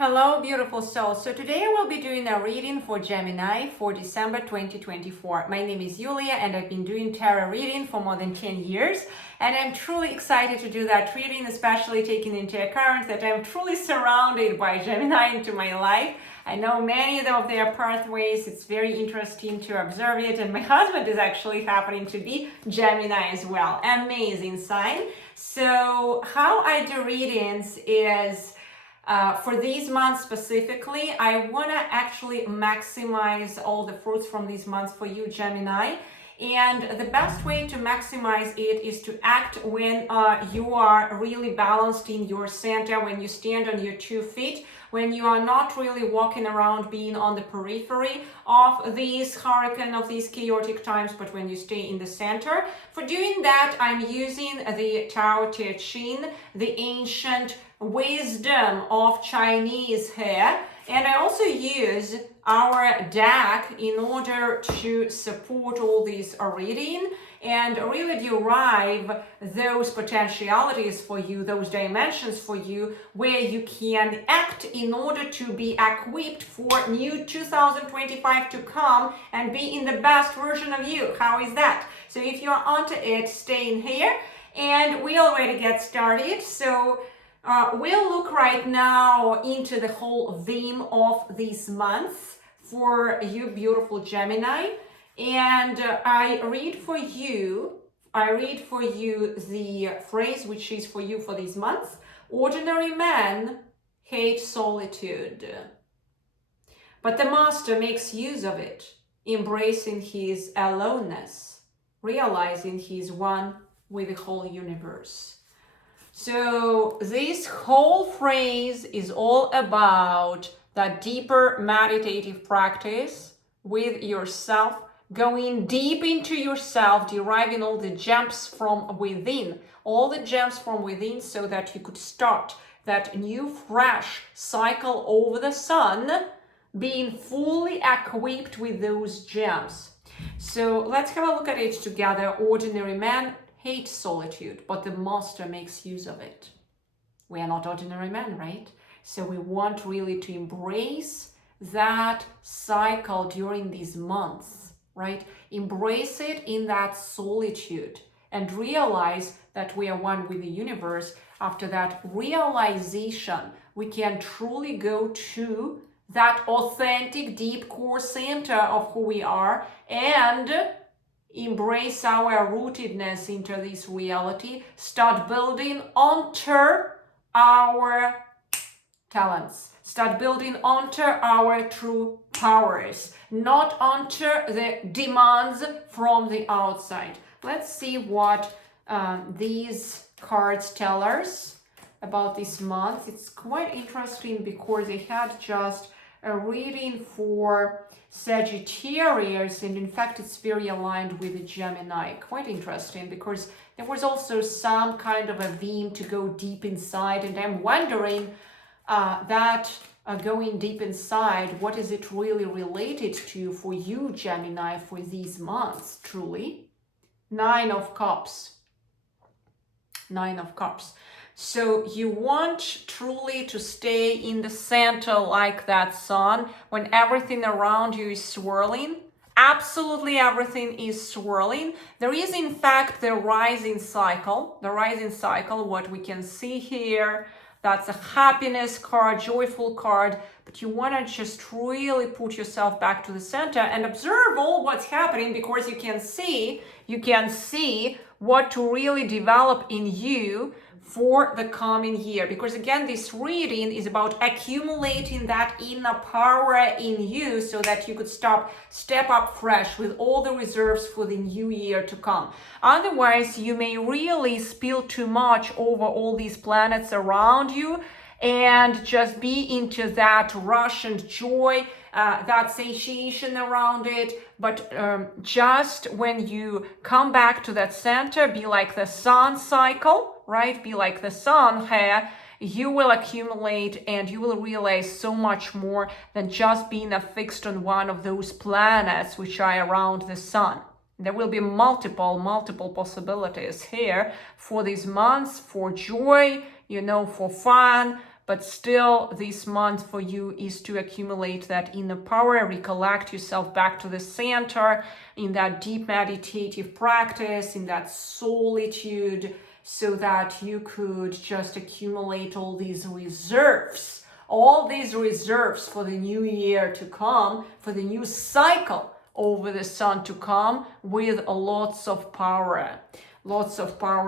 Hello, beautiful souls. So today I will be doing a reading for Gemini for December 2024. My name is Yulia and I've been doing tarot reading for more than 10 years. And I'm truly excited to do that reading, especially taking into account that I'm truly surrounded by Gemini into my life. I know many of their pathways. It's very interesting to observe it. And my husband is actually happening to be Gemini as well. Amazing sign. So how I do readings is for these months specifically, I want to actually maximize all the fruits from these months for you, Gemini. And the best way to maximize it is to act when you are really balanced in your center, when you stand on your 2 feet, when you are not really walking around being on the periphery of these hurricane, of these chaotic times, but when you stay in the center. For doing that, I'm using the Tao Te Ching, the ancient wisdom of Chinese here, and I also use our deck in order to support all this reading and really derive those potentialities for you, those dimensions for you, where you can act in order to be equipped for new 2025 to come and be in the best version of you. How is that? So if you're onto it, stay in here and we already get started. So we'll look right now into the whole theme of this month for you, beautiful Gemini. And I read for you the phrase which is for you for this month. Ordinary men hate solitude, but the master makes use of it, embracing his aloneness, realizing he's one with the whole universe. So this whole phrase is all about that deeper meditative practice with yourself, going deep into yourself, deriving all the gems from within, so that you could start that new fresh cycle over the sun, being fully equipped with those gems. So let's have a look at it together. Ordinary man hate solitude, but the master makes use of it. We are not ordinary men, right? So we want really to embrace that cycle during these months, right? Embrace it in that solitude and realize that we are one with the universe. After that realization, we can truly go to that authentic, deep core center of who we are and embrace our rootedness into this reality, start building onto our talents, start building onto our true powers, not onto the demands from the outside. Let's see what these cards tell us about this month. It's quite interesting because they had just a reading for Sagittarius, and in fact it's very aligned with the Gemini. Quite interesting because there was also some kind of a theme to go deep inside, and I'm wondering going deep inside, what is it really related to for you, Gemini, for these months, truly? 9 of Cups. 9 of Cups. So you want truly to stay in the center like that sun when everything around you is swirling. Absolutely everything is swirling. There is in fact the rising cycle, what we can see here. That's a happiness card, joyful card, but you want to just really put yourself back to the center and observe all what's happening, because you can see what to really develop in you for the coming year. Because again, this reading is about accumulating that inner power in you so that you could step up fresh with all the reserves for the new year to come. Otherwise, you may really spill too much over all these planets around you and just be into that rush and joy, that satiation around it. But just when you come back to that center, be like the sun cycle, right? Be like the sun here. You will accumulate and you will realize so much more than just being affixed on one of those planets which are around the sun. There will be multiple possibilities here for these months, for joy, for fun, but still this month for you is to accumulate that inner power, recollect yourself back to the center in that deep meditative practice, in that solitude, so that you could just accumulate all these reserves for the new year to come, for the new cycle over the sun to come, with lots of power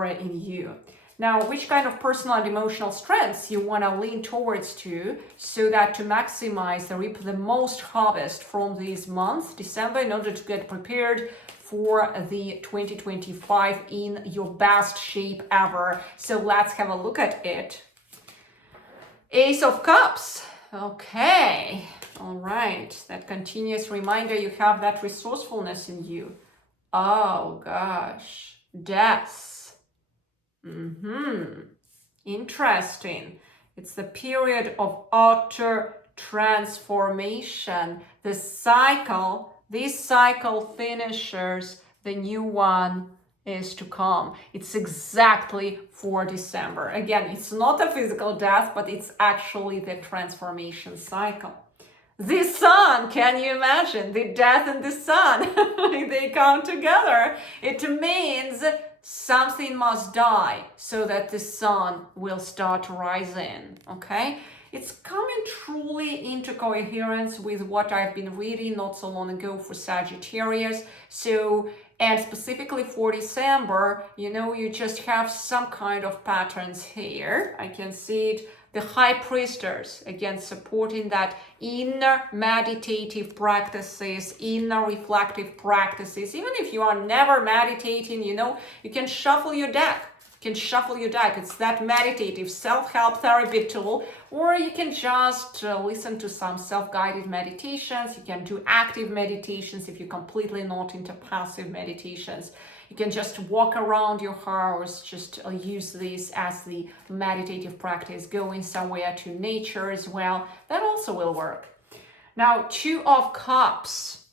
in you. Now, which kind of personal and emotional strengths you want to lean towards to, so that to maximize the reap the most harvest from this month, December, in order to get prepared for the 2025 in your best shape ever. So let's have a look at it. Ace of Cups. Okay. All right. That continuous reminder you have that resourcefulness in you. Oh gosh. Death. Interesting. It's the period of utter transformation. This cycle finishes, the new one is to come. It's exactly for December. Again, it's not a physical death, but it's actually the transformation cycle. The sun, can you imagine? The death and the sun, they come together. It means something must die so that the sun will start rising, okay? It's coming truly into coherence with what I've been reading not so long ago for Sagittarius. So, and specifically for December, you just have some kind of patterns here. I can see it. The High Priestess, again, supporting that inner meditative practices, inner reflective practices. Even if you are never meditating, you can shuffle your deck. It's that meditative self-help therapy tool, or you can just listen to some self-guided meditations. You can do active meditations if you're completely not into passive meditations. You can just walk around your house, just use this as the meditative practice, going somewhere to nature as well. That also will work. Now, Two of Cups.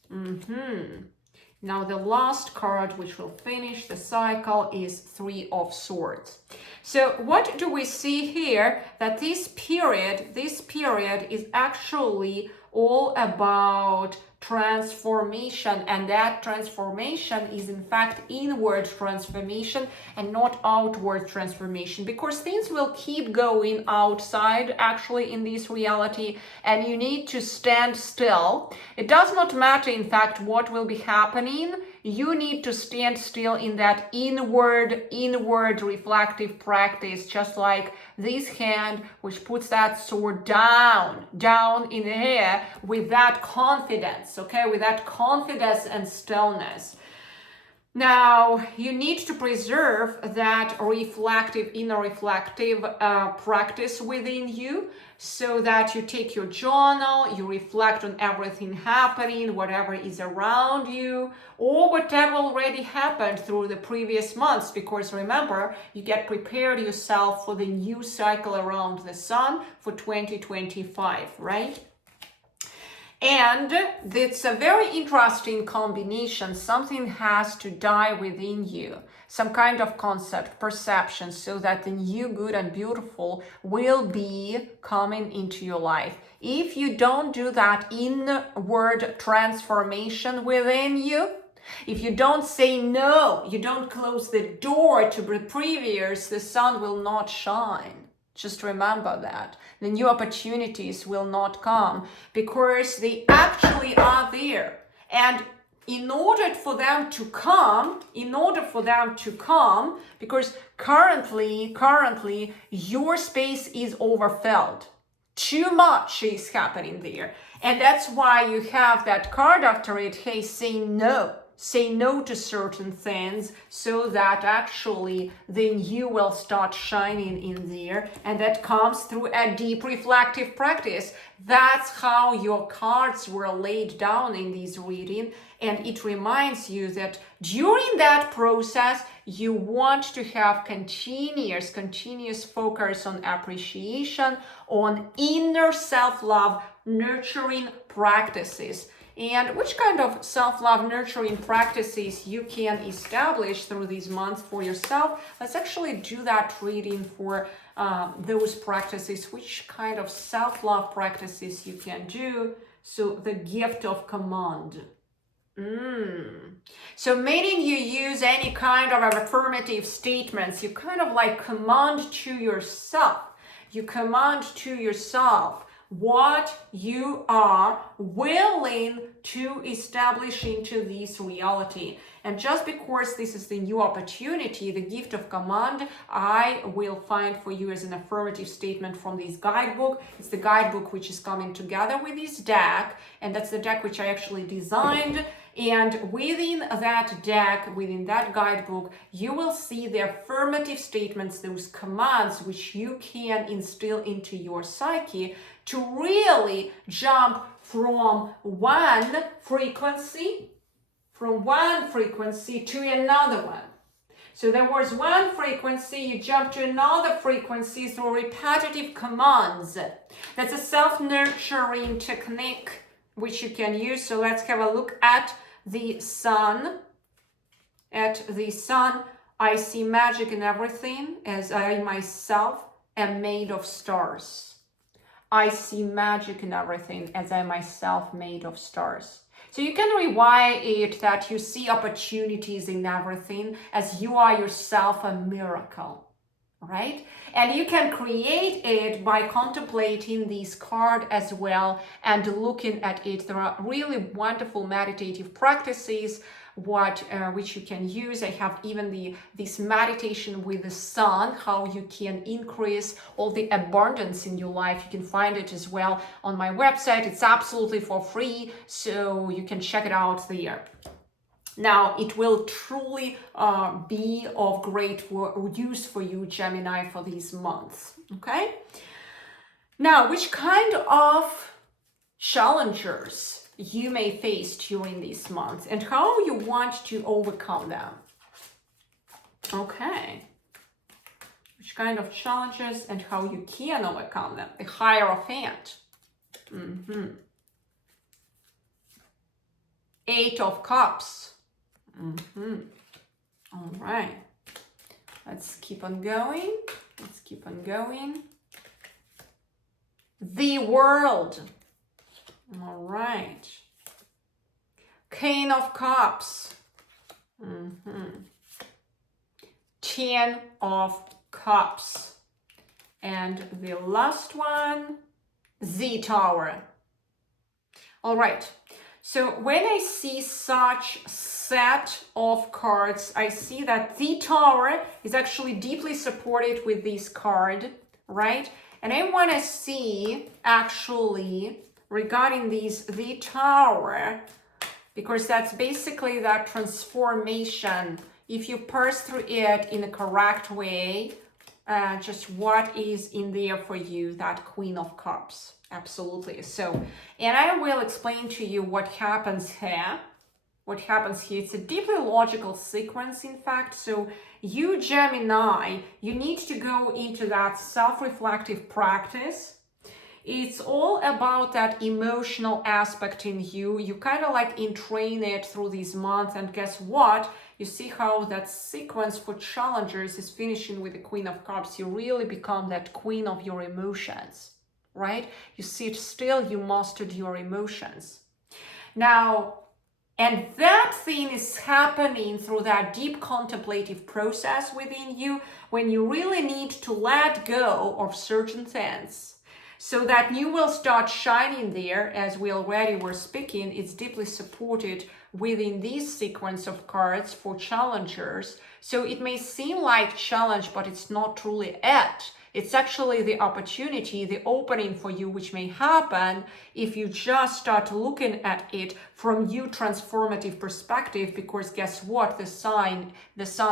Now, the last card, which will finish the cycle, is Three of Swords. So what do we see here? That this period is actually all about transformation, and that transformation is in fact inward transformation and not outward transformation, because things will keep going outside actually in this reality, and you need to stand still. It does not matter in fact what will be happening. You need to stand still in that inward reflective practice, just like this hand which puts that sword down in the air with that confidence, okay, with that confidence and stillness. Now, you need to preserve that inner reflective practice within you, so that you take your journal, you reflect on everything happening, whatever is around you, or whatever already happened through the previous months, because remember, you get prepared yourself for the new cycle around the sun for 2025, right? And it's a very interesting combination. Something has to die within you, some kind of concept, perception, so that the new, good, and beautiful will be coming into your life. If you don't do that inward transformation within you, if you don't say no, you don't close the door to the previous, the sun will not shine. Just remember that. The new opportunities will not come, because they actually are there. And in order for them to come, because currently your space is overfilled. Too much is happening there. And that's why you have that card after it, hey, say no. Say no to certain things, so that actually then you will start shining in there, and that comes through a deep reflective practice. That's how your cards were laid down in this reading, and it reminds you that during that process you want to have continuous focus on appreciation, on inner self-love, nurturing practices. And which kind of self-love nurturing practices you can establish through these months for yourself. Let's actually do that reading for those practices, which kind of self-love practices you can do. So the gift of command. So meaning you use any kind of affirmative statements, you kind of like command to yourself. You command to yourself what you are willing to establish into this reality. And just because this is the new opportunity, the gift of command, I will find for you as an affirmative statement from this guidebook. It's the guidebook which is coming together with this deck, and that's the deck which I actually designed. And within that deck, within that guidebook, you will see the affirmative statements, those commands which you can instill into your psyche to really jump from one frequency to another one. So there was one frequency, you jump to another frequency through repetitive commands. That's a self-nurturing technique which you can use. So let's have a look at the sun. At the sun, I see magic in everything, as I myself am made of stars. I see magic in everything, as I myself made of stars. So you can rewire it that you see opportunities in everything, as you are yourself a miracle, right? And you can create it by contemplating this card as well and looking at it. There are really wonderful meditative practices which you can use. I have even this meditation with the sun, how you can increase all the abundance in your life. You can find it as well on my website. It's absolutely for free, so you can check it out there. Now, it will truly be of great use for you, Gemini, for these months, okay? Now, which kind of challenges you may face during these months and how you want to overcome them? Okay. Which kind of challenges and how you can overcome them? The Hierophant. Eight of Cups. All right. Let's keep on going. Let's keep on going. The World. All right. King of Cups. 10 of Cups. And the last one, the Tower. All right. So when I see such set of cards, I see that the Tower is actually deeply supported with this card, right? And I want to see actually regarding the Tower, because that's basically that transformation. If you pass through it in the correct way, just what is in there for you, that Queen of Cups. Absolutely. So, and I will explain to you what happens here. What happens here, it's a deeply logical sequence, in fact. So you, Gemini, you need to go into that self-reflective practice. It's all about that emotional aspect in you. You kind of like entrain it through these months, and guess what? You see how that sequence for challengers is finishing with the Queen of Cups. You really become that queen of your emotions, right? You sit still, you mastered your emotions. Now, and that thing is happening through that deep contemplative process within you when you really need to let go of certain things. So that you will start shining there, as we already were speaking. It's deeply supported within this sequence of cards for challengers. So it may seem like challenge, but it's not truly it. It's actually the opportunity, the opening for you, which may happen if you just start looking at it from your transformative perspective, because guess what? The sun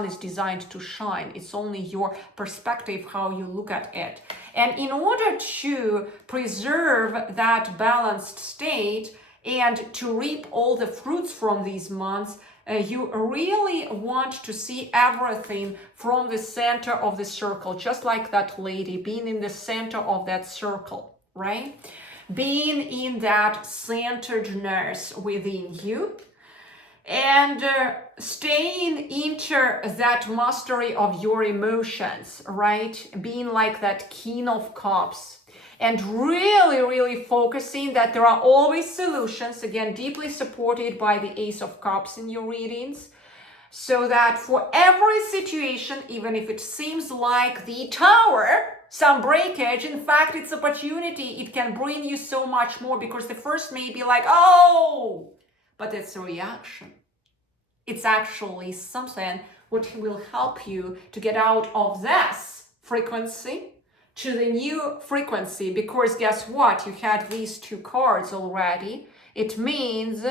is designed to shine. It's only your perspective, how you look at it. And in order to preserve that balanced state and to reap all the fruits from these months, you really want to see everything from the center of the circle, just like that lady, being in the center of that circle, right? Being in that centeredness within you. And staying into that mastery of your emotions, right? Being like that King of Cups. And really, really focusing that there are always solutions, again, deeply supported by the Ace of Cups in your readings. So that for every situation, even if it seems like the Tower, some breakage, in fact, it's opportunity. It can bring you so much more, because the first may be like, oh, but it's a reaction. It's actually something which will help you to get out of this frequency to the new frequency, because guess what? You had these two cards already. It means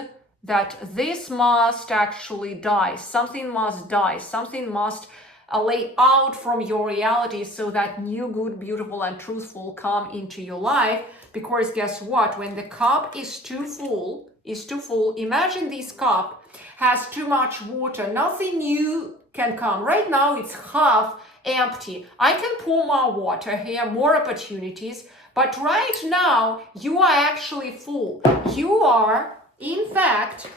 that this must actually die. Something must die. Something must lay out from your reality so that new, good, beautiful, and truthful come into your life. Because guess what? When the cup is too full, imagine this cup has too much water. Nothing new can come. Right now, it's half empty. I can pour more water here, more opportunities, but right now you are actually full. You are, in fact,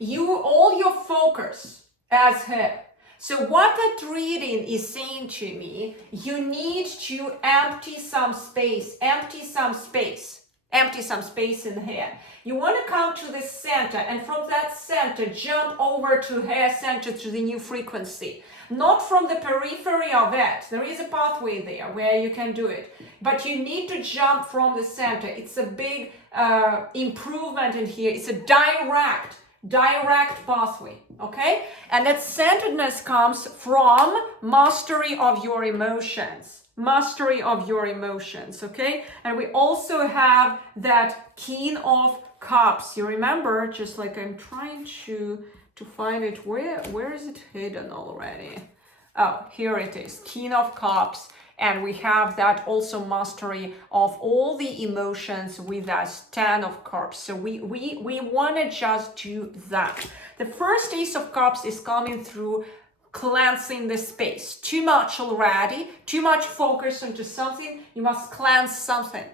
all your focus as here. So what that reading is saying to me, you need to empty some space in here. You want to come to the center, and from that center, jump over to hair center, to the new frequency. Not from the periphery of it. There is a pathway there where you can do it. But you need to jump from the center. It's a big improvement in here. It's a direct pathway, okay? And that centeredness comes from mastery of your emotions. Okay? And we also have that King of Cups. You remember, just like I'm trying to find it. Where is it hidden already? Oh, here it is, King of Cups. And we have that also mastery of all the emotions with us, 10 of Cups. So we want to just do that. The first Ace of Cups is coming through cleansing the space. Too much already, too much focus into something. You must cleanse something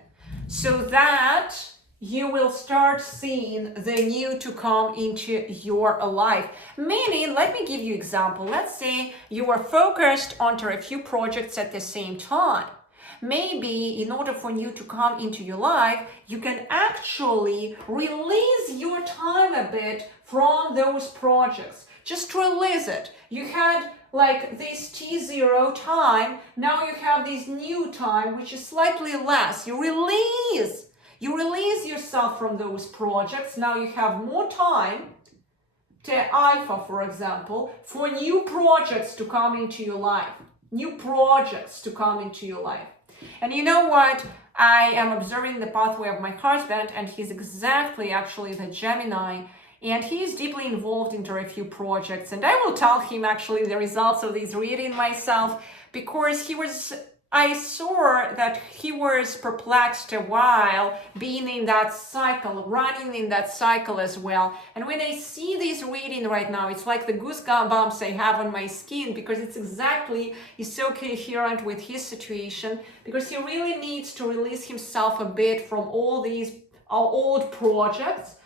so that you will start seeing the new to come into your life. Meaning, let me give you an example. Let's say you are focused onto a few projects at the same time. Maybe in order for new to come into your life, you can actually release your time a bit from those projects. Just release it. You had like this T0 time, now you have this new time, which is slightly less. You release yourself from those projects. Now you have more time, 𝐃𝐈𝐒𝐂𝐋, for example, for new projects to come into your life. And you know what? I am observing the pathway of my husband, and he's exactly actually the Gemini, and he is deeply involved into a few projects. And I will tell him actually the results of this reading myself, because I saw that he was perplexed a while, being in that cycle, running in that cycle as well. And when I see this reading right now, it's like the goosebumps I have on my skin, because he's so coherent with his situation, because he really needs to release himself a bit from all these old projects,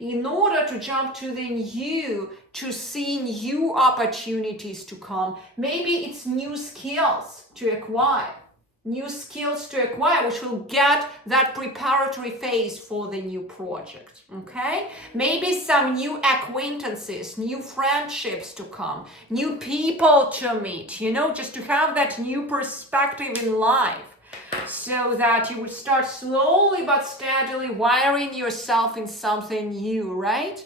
in order to jump to the new, to see new opportunities to come. Maybe it's new skills to acquire, which will get that preparatory phase for the new project, okay? Maybe some new acquaintances, new friendships to come, new people to meet, just to have that new perspective in life, so that you would start slowly but steadily wiring yourself in something new, right?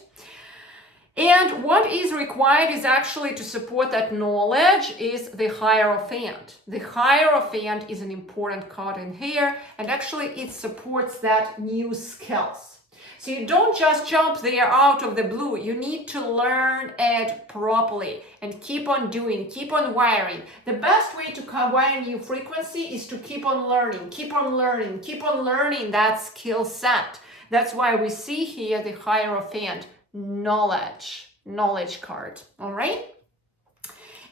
And what is required is actually to support that knowledge is the Hierophant. The Hierophant is an important card in here, and actually it supports that new skills. So you don't just jump there out of the blue. You need to learn it properly and keep on doing, keep on wiring. The best way to wire new frequency is to keep on learning that skill set. That's why we see here the Hierophant knowledge card. All right.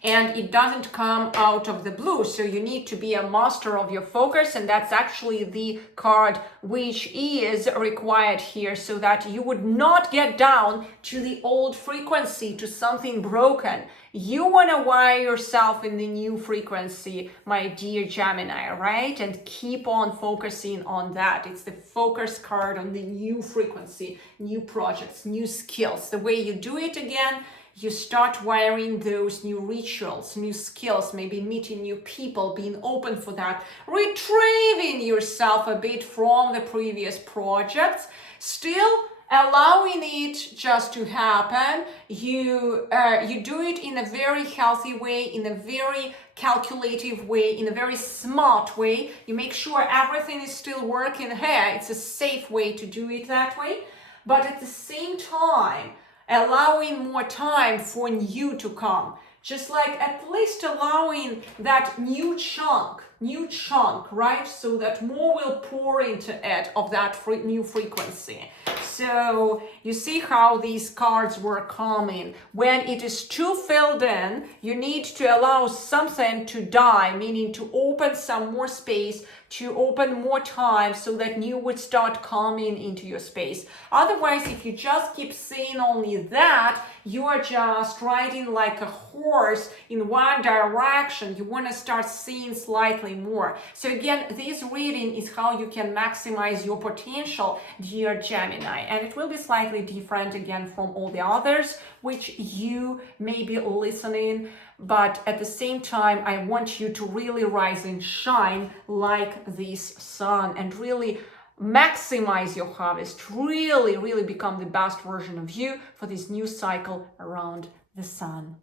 and it doesn't come out of the blue. So you need to be a master of your focus, and that's actually the card which is required here, so that you would not get down to the old frequency, to something broken. You want to wire yourself in the new frequency, my dear Gemini, right? And keep on focusing on that. It's the focus card on the new frequency, new projects, new skills. The way you do it again, you start wiring those new rituals, new skills, maybe meeting new people, being open for that, retrieving yourself a bit from the previous projects, still allowing it just to happen. You do it in a very healthy way, in a very calculative way, in a very smart way. You make sure everything is still working here. It's a safe way to do it that way, but at the same time, allowing more time for new to come. Just like at least allowing that new chunk, right? So that more will pour into it of that new frequency. So you see how these cards were coming. When it is too filled in, you need to allow something to die, meaning to open some more space, to open more time, so that new would start coming into your space. Otherwise, if you just keep seeing only that, you are just riding like a horse in one direction. You want to start seeing slightly more. So again, this reading is how you can maximize your potential, dear Gemini. And it will be slightly different again from all the others which you may be listening. But at the same time, I want you to really rise and shine like this sun and really maximize your harvest, really become the best version of you for this new cycle around the sun.